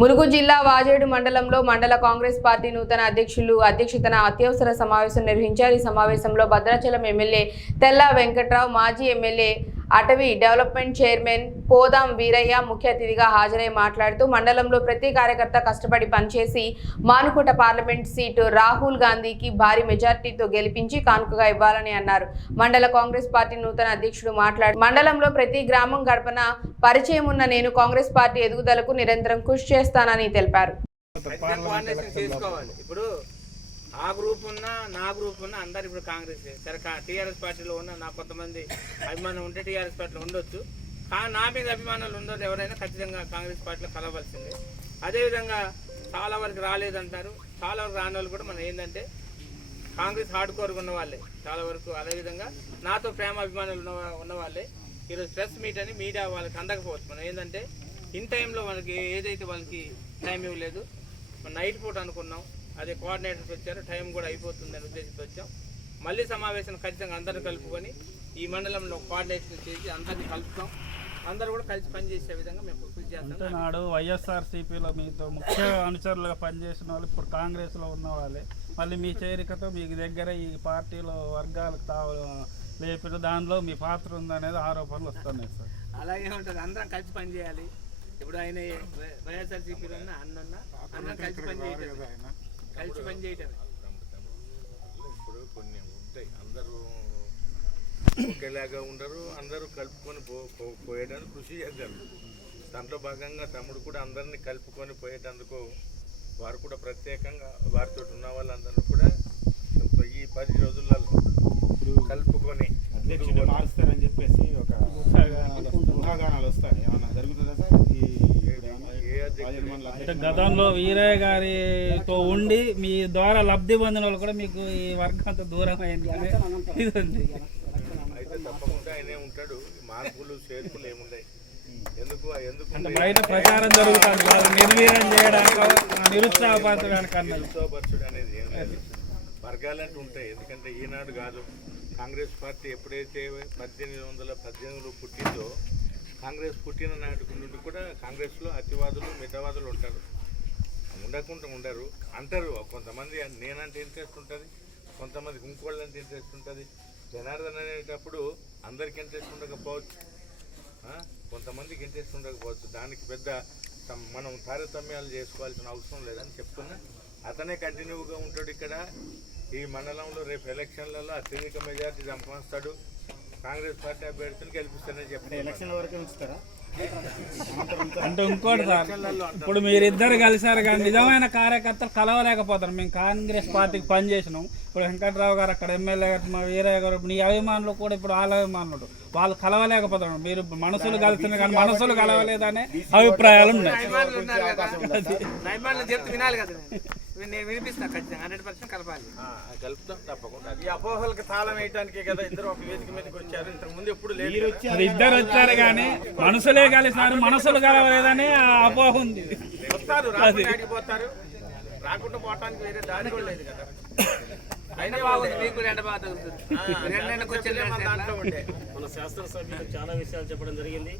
ములుగు జిల్లా వాజేడు మండలంలో మండల కాంగ్రెస్ పార్టీ నూతన అధ్యక్షులు అధ్యక్షతన అత్యవసర సమావేశం నిర్వహించారు. ఈ సమావేశంలో భద్రాచలం ఎమ్మెల్యే తెల్లా వెంకట్రావు మాజీ ఎమ్మెల్యే అటవీ డెవలప్మెంట్ చైర్మన్ పోదాం వీరయ్య ముఖ్య అతిథిగా హాజరై మాట్లాడుతూ మండలంలో ప్రతి కార్యకర్త కష్టపడి పనిచేసి మానుకోట పార్లమెంట్ సీటు రాహుల్ గాంధీకి భారీ మెజార్టీతో గెలిపించి కానుకగా ఇవ్వాలని అన్నారు. మండల కాంగ్రెస్ పార్టీ నూతన అధ్యక్షుడు మాట్లాడు మండలంలో ప్రతి గ్రామం గడపన పరిచయం ఉన్న నేను కాంగ్రెస్ పార్టీ ఎదుగుదలకు నిరంతరం కృషి చేస్తానని తెలిపారు. ఆ గ్రూప్ ఉన్నా నా గ్రూప్ ఉన్నా అందరు ఇప్పుడు కాంగ్రెస్ సరే టీఆర్ఎస్ పార్టీలో ఉన్న నా కొంతమంది అభిమానం ఉంటే టీఆర్ఎస్ పార్టీలో ఉండొచ్చు. కానీ నా మీద అభిమానాలు ఉండదు ఎవరైనా ఖచ్చితంగా కాంగ్రెస్ పార్టీలో కలవాల్సిందే. అదేవిధంగా చాలా వరకు రాలేదంటారు. చాలా వరకు రాని వాళ్ళు కూడా మనం ఏంటంటే కాంగ్రెస్ హార్డ్ కోర్గా ఉన్న వాళ్ళే చాలా వరకు. అదేవిధంగా నాతో ప్రేమ అభిమానులు ఉన్న ఉన్న వాళ్ళే. ఈరోజు ప్రెస్ మీట్ అని మీడియా వాళ్ళకి అందకపోవచ్చు. మనం ఏంటంటే ఇన్ టైంలో వాళ్ళకి ఏదైతే వాళ్ళకి టైం ఇవ్వలేదు మనం నైట్ పూట అనుకున్నాం. అదే కోఆర్డినేటర్స్ వచ్చారు టైం కూడా అయిపోతుందని ఉద్దేశంతో వచ్చాం. మళ్ళీ సమావేశం ఖచ్చితంగా అందరూ కలుపుకొని ఈ మండలంలో కోఆర్డినేషన్ చేసి అందరినీ కలుపుతాం. అందరూ కూడా కలిసి పనిచేసే విధంగా మేము కృషి చేస్తాం. నాడు వైఎస్ఆర్సీపీలో మీతో ముఖ్య అనుచరులుగా పనిచేసిన వాళ్ళు ఇప్పుడు కాంగ్రెస్లో ఉన్న వాళ్ళే. మళ్ళీ మీ చేరికతో మీకు దగ్గర ఈ పార్టీలో వర్గాలకు తావు లేపిన దానిలో మీ పాత్ర ఉందనేది ఆరోపణలు వస్తున్నాయి సార్. అలాగే ఉంటుంది. అందరం కలిసి పని చేయాలి. ఇప్పుడు ఆయన వైఎస్ఆర్సీపీలో ఉన్న అన్న అందరం కలిసి పని చేయటం. కలిసి పని చేయటమే. ఇప్పుడు కొన్ని ఉంటాయి. అందరూ ఒకేలాగా ఉండరు. అందరూ కలుపుకొని పో పో- కృషి చేశారు దాంట్లో భాగంగా తమ్ముడు కూడా అందరినీ కలుపుకొని పోయేటందుకు వారు కూడా ప్రత్యేకంగా వారితో ఉన్న వాళ్ళందరూ కూడా ఈ పది రోజులలో కలుపుకొని అధ్యక్షుడు మారుస్తారని చెప్పేసి ఒక ఊహాగానాలు వస్తాయి ఏమన్నా జరుగుతుందా సార్ ఈ ఏ అధ్యక్షుడు రాజమండ్రి అంటే గతంలో వీరయ్య గారితో ఉండి మీ ద్వారా లబ్ధి పొందిన వాళ్ళు కూడా మీకు ఈ వర్గం అంత దూరం అయింది. అయితే తప్పకుండా ఆయనే ఉంటాడు. మార్పులు చేర్పులు ఏముండయి. ఎందుకు ఎందుకు అంటే బయట ప్రచారం జరుగుతుంది వాళ్ళు నిర్వీర్యం చేయడానికి నిరుత్సాహపరచడానికి అనేది ఏం లేదు. వర్గాలంటూ ఉంటాయి. ఎందుకంటే ఈనాడు కాదు. కాంగ్రెస్ పార్టీ ఎప్పుడైతే పద్దెనిమిది వందల పద్దెనిమిదిలో పుట్టిందో కాంగ్రెస్ పుట్టిన నాటి నుండి కూడా కాంగ్రెస్లో అతివాదులు మితవాదులు ఉంటారు. ఉండకుండా ఉండరు అంటారు. కొంతమంది నేనంటే ఇంట్రెస్ట్ ఉంటుంది కొంతమందికి ఇంకోళ్ళంటే ఇంట్రెస్ట్ ఉంటుంది జనార్దన్ అనేటప్పుడు అందరికి ఇంట్రెస్ట్ ఉండకపోవచ్చు కొంతమందికి ఇంట్రెస్ట్ ఉండకపోవచ్చు దానికి పెద్ద మనం తారతమ్యాలు చేసుకోవాల్సిన అవసరం లేదని చెప్తున్నా. అతనే కంటిన్యూగా ఉంటాడు ఇక్కడ. ఈ మండలంలో రేపు ఎలక్షన్లలో అత్యధిక మెజార్టీ సంపాదిస్తాడు. కాంగ్రెస్ పార్టీ అభ్యర్థిని గెలిపిస్తానని చెప్పి ఎలక్షన్ వరకు ఉంచుతారా? అంటే ఇంకోటి సార్ ఇప్పుడు మీరిద్దరు కలిసారు కానీ నిజమైన కార్యకర్తలు కలవలేకపోతారు మేము కాంగ్రెస్ పార్టీకి పనిచేసినాం ఇప్పుడు వెంకట్రావు గారు అక్కడ ఎమ్మెల్యే గారు మా వీరయ్య గారు నీ అభిమానులు కూడా ఇప్పుడు వాళ్ళ అభిమానులు. వాళ్ళు కలవలేకపోతారు మీరు మనసులు కలిసిన కానీ మనసులు కలవలేదనే అభిప్రాయాలు ఉన్నాయి. నేను నేను వినిపిస్తా ఖచ్చితంగా హండ్రెడ్ పర్సెంట్ కలపాలి. ఆ, కలుపుతాం తప్పకుండా. ఈ అపోహలకు తాళం వేయటానికే కదా ఇద్దరు ఒక వేదిక మీదకి వచ్చారు. ఇంతకు ముందు ఎప్పుడు లేదు ఇద్దరు వచ్చారు కానీ మనసులే కలిసారు మనసులు కలవలేదనే ఆ అపోహ ఉంది. వస్తారు రాకుండా ఆగిపోతారు రాకుండా పోవటానికి వేరే దారి కూడా లేదు కదా. మన దాంట్లో ఉండే మన శాస్త్రసభ్యులు చాలా విషయాలు చెప్పడం జరిగింది.